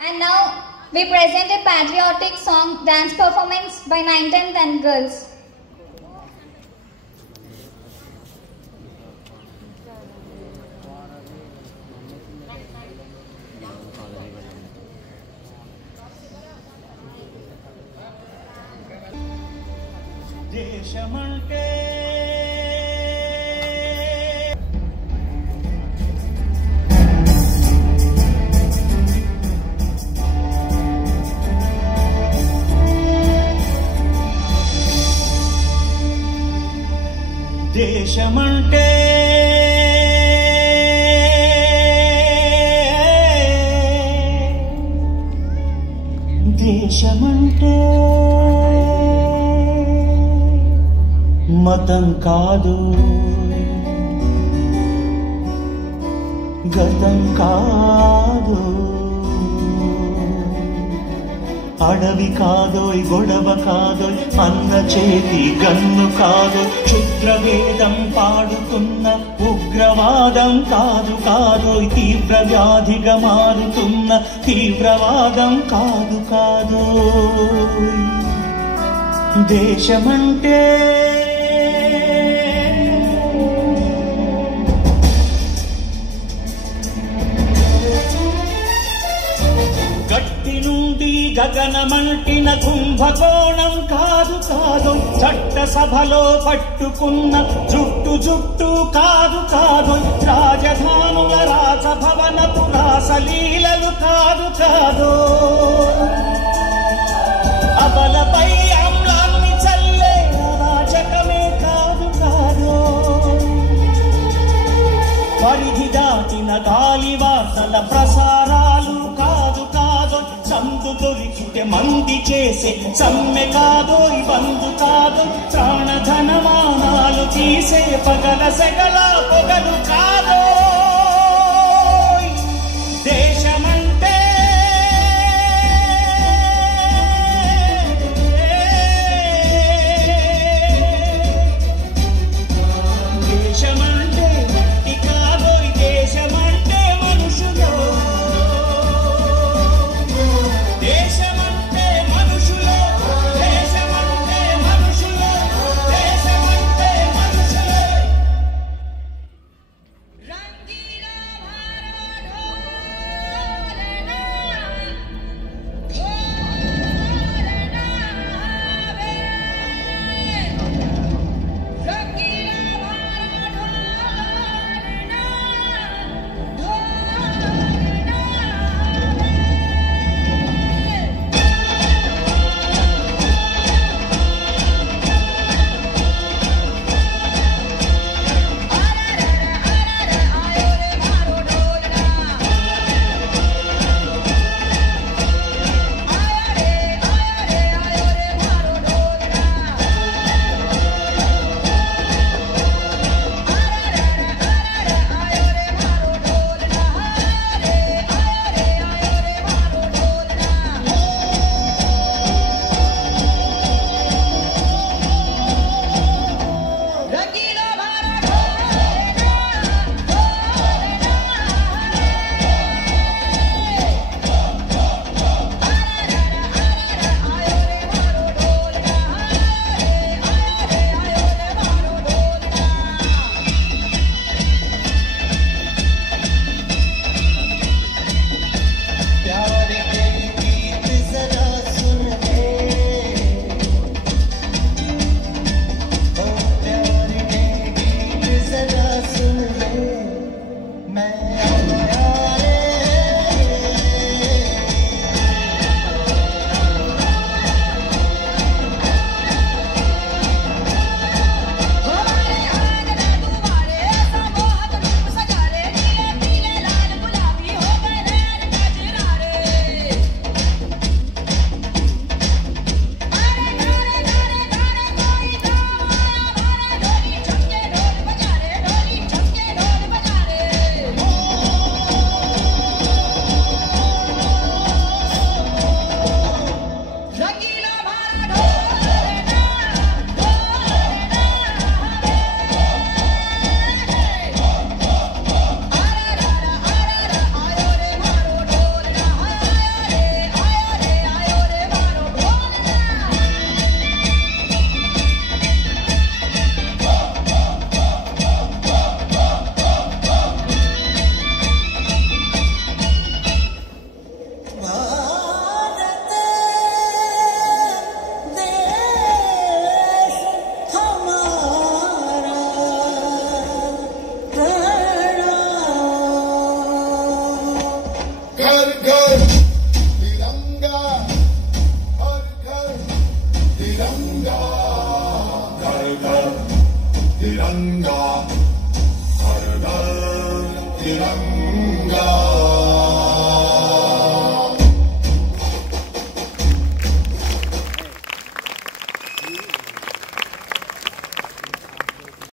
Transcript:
And now we present a patriotic song dance performance by 9th and 10th girls. దేశమంటే దేశమంటే దేశమంటే మతం కాదు గతం కాదు అడవి కాదోయ్ గొడవ కాదోయ్ అన్న చేతి గన్ను కాదోయ్ క్షుద్రవేదం పాడుతున్న ఉగ్రవాదం కాదు కాదోయ్ తీవ్ర వ్యాధిగా మారుతున్న తీవ్రవాదం కాదు కాదోయ్ దేశమంటే గగనమంటిన కుంభకోణం కాదు కాదు చట్టసభలో పట్టుకున్న జుట్టు జుట్టు కాదు కాదు రాజధానుల రాజభవనపు రాసలీలలు కాదు కాదు అబలపై అమ్లాన్ని చల్లే అరాచకమే కాదు కాదు పరిధి దాటిన గాలి వార్తల ప్రసారాలు కాదు కాదు సందు దొరికితే మంది చేసే సమ్మె కాదు బంధు కాదు ప్రాణధనమానాలు తీసే పగల సెగల పొగలు కాదు దేశమంటే దేశమంటే మట్టి కాదు దేశమంటే మనుషులు దేశమంటే మనుషులు దేశమంటే మనుషులు దేశమంటే మనుషులు తిరంగ